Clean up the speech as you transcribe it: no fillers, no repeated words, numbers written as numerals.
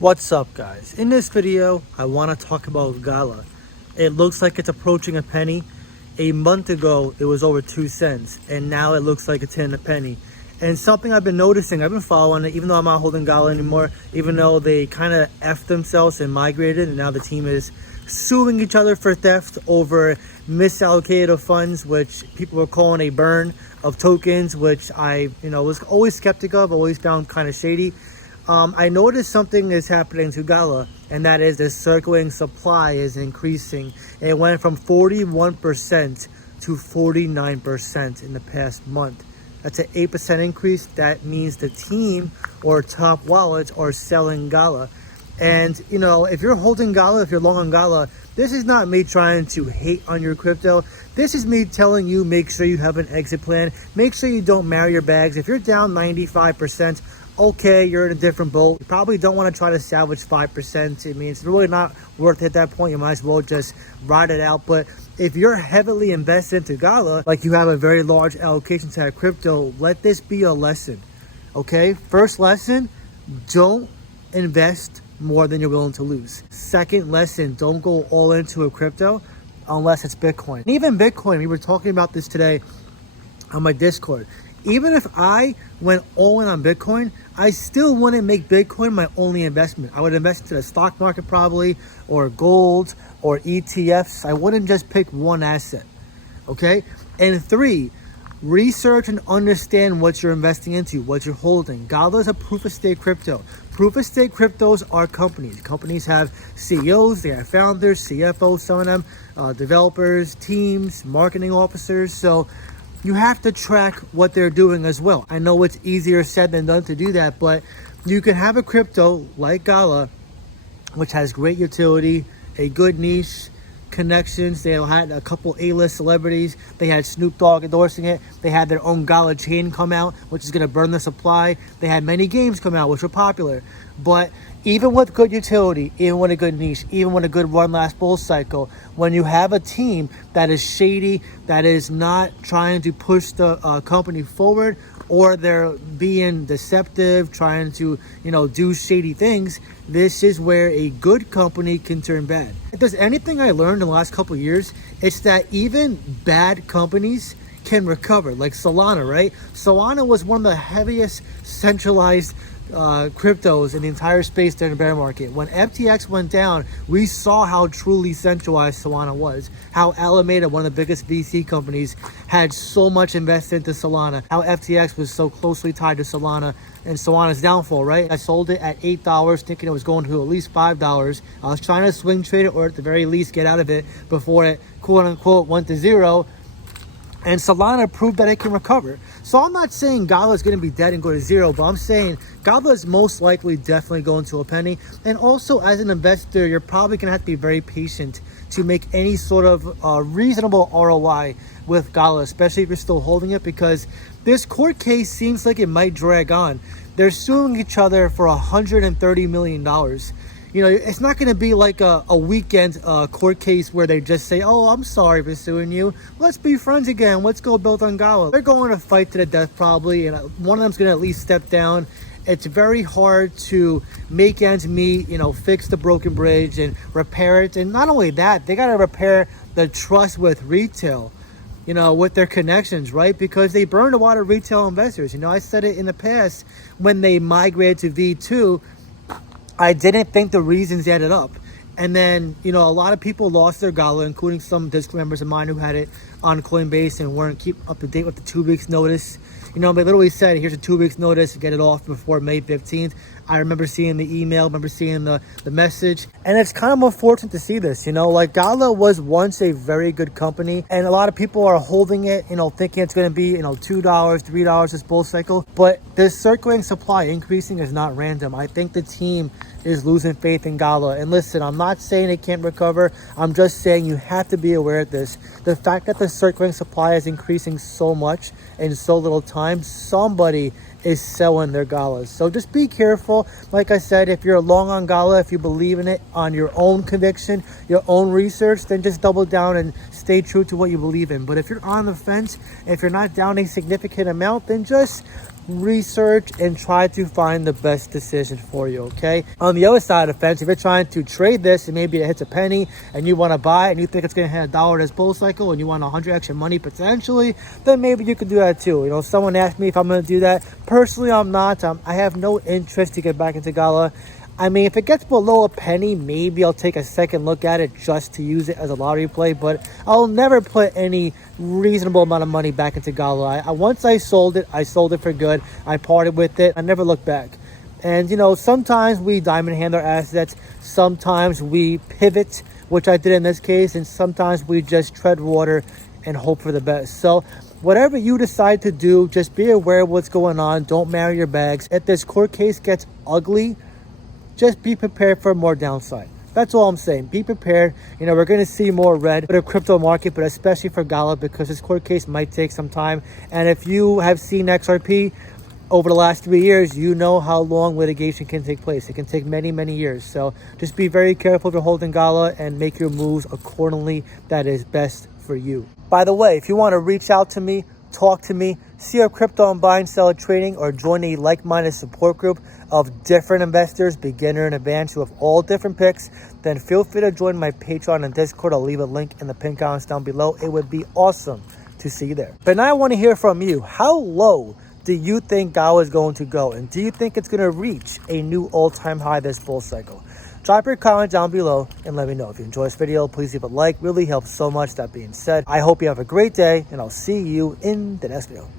What's up, guys? In this video I want to talk about Gala. It looks like it's approaching a penny. A month ago it was over 2 cents, and now it looks like it's hitting a penny. And something I've been noticing, I've been following it, even though I'm not holding Gala anymore, even though they kind of effed themselves and migrated, and now the team is suing each other for theft over misallocated of funds, which people were calling a burn of tokens, which I was always skeptic of, always found kind of shady. I noticed something is happening to Gala, and that is the circulating supply is increasing. It went from 41% to 49% in the past month. That's an 8% increase. That means the team or top wallets are selling Gala. And, if you're holding Gala, if you're long on Gala, this is not me trying to hate on your crypto. This is me telling you, make sure you have an exit plan. Make sure you don't marry your bags. If you're down 95%, okay, you're in a different boat. You probably don't want to try to salvage 5%. I mean, it's really not worth it at that point. You might as well just ride it out. But if you're heavily invested into Gala, like you have a very large allocation to that crypto, let this be a lesson, okay? First lesson, don't invest more than you're willing to lose. Second lesson, don't go all into a crypto unless it's Bitcoin. And even Bitcoin, we were talking about this today on my Discord. Even if I went all in on Bitcoin, I still wouldn't make Bitcoin my only investment. I would invest into the stock market probably, or gold, or ETFs. I wouldn't just pick one asset, okay? And 3, research and understand what you're investing into, what you're holding. Gala is a proof-of-stake crypto. Proof-of-stake cryptos are companies. Companies have CEOs, they have founders, CFOs, some of them, developers, teams, marketing officers. So you have to track what they're doing as well. I know it's easier said than done to do that, but you can have a crypto like Gala, which has great utility, a good niche, connections. They had a couple A-list celebrities. They had Snoop Dogg endorsing it. They had their own Gala chain come out, which is going to burn the supply. They had many games come out, which were popular. But even with good utility, even with a good niche, even with a good run last bull cycle, when you have a team that is shady, that is not trying to push the company forward, or they're being deceptive, trying to, do shady things, this is where a good company can turn bad. If there's anything I learned in the last couple of years, it's that even bad companies can recover. Like Solana, right? Solana was one of the heaviest centralized cryptos in the entire space during the bear market. When FTX went down, we saw how truly centralized Solana was. How Alameda, one of the biggest VC companies, had so much invested into Solana. How FTX was so closely tied to Solana and Solana's downfall, right? I sold it at $8, thinking it was going to at least $5. I was trying to swing trade it, or at the very least get out of it before it, quote unquote, went to zero. And Solana proved that it can recover. So I'm not saying Gala is going to be dead and go to zero, but I'm saying Gala is most likely definitely going to a penny. And also, as an investor, you're probably going to have to be very patient to make any sort of reasonable ROI with Gala, especially if you're still holding it, because this court case seems like it might drag on. They're suing each other for $130 million. It's not going to be like a weekend court case where they just say, oh, I'm sorry for suing you. Let's be friends again. Let's go build on Gala. They're going to fight to the death probably, and one of them's going to at least step down. It's very hard to make ends meet, fix the broken bridge and repair it. And not only that, they got to repair the trust with retail, with their connections, right? Because they burned a lot of retail investors. I said it in the past when they migrated to V2. I didn't think the reasons added up. And then, a lot of people lost their Gala, including some Discord members of mine who had it on Coinbase and weren't keep up to date with the 2 weeks notice. They literally said, here's a 2 weeks notice, get it off before May 15th. I remember seeing the email, remember seeing the message. And it's kind of unfortunate to see this, like Gala was once a very good company, and a lot of people are holding it, thinking it's going to be, $2, $3 this bull cycle. But this circulating supply increasing is not random. I think the team is losing faith in Gala. And listen, I'm not saying it can't recover. I'm just saying you have to be aware of this. The fact that the circulating supply is increasing so much in so little time, somebody is selling their Galas. So just be careful. Like I said, if you're long on Gala, if you believe in it on your own conviction, your own research, then just double down and stay true to what you believe in. But if you're on the fence, if you're not down a significant amount, then just research and try to find the best decision for you, okay? On the other side of the fence, if you're trying to trade this and maybe it hits a penny and you want to buy it and you think it's going to hit $1 this bull cycle and you want 100 extra money potentially, then maybe you could do that too. You know, someone asked me if I'm going to do that. Personally, I'm not. I have no interest to get back into Gala. I mean, if it gets below a penny, maybe I'll take a second look at it just to use it as a lottery play, but I'll never put any reasonable amount of money back into Gala. Once I sold it for good. I parted with it. I never looked back. And, you know, sometimes we diamond hand our assets. Sometimes we pivot, which I did in this case, and sometimes we just tread water and hope for the best. So whatever you decide to do, just be aware of what's going on. Don't marry your bags. If this court case gets ugly, just be prepared for more downside. That's all I'm saying. Be prepared. You know, we're going to see more red for the crypto market, but especially for Gala, because this court case might take some time. And if you have seen XRP over the last 3 years, you know how long litigation can take place. It can take many, many years. So just be very careful if you're holding Gala and make your moves accordingly. That is best for you. By the way, if you want to reach out to me, talk to me, see our crypto and buy and sell trading, or join a like-minded support group of different investors, beginner and advanced, who have all different picks, then feel free to join my Patreon and Discord. I'll leave a link in the pinned comments down below. It would be awesome to see you there. But now I want to hear from you. How low do you think Gala is going to go? And do you think it's going to reach a new all-time high this bull cycle? Drop your comment down below and let me know. If you enjoyed this video, please leave a like. Really helps so much. That being said, I hope you have a great day, and I'll see you in the next video.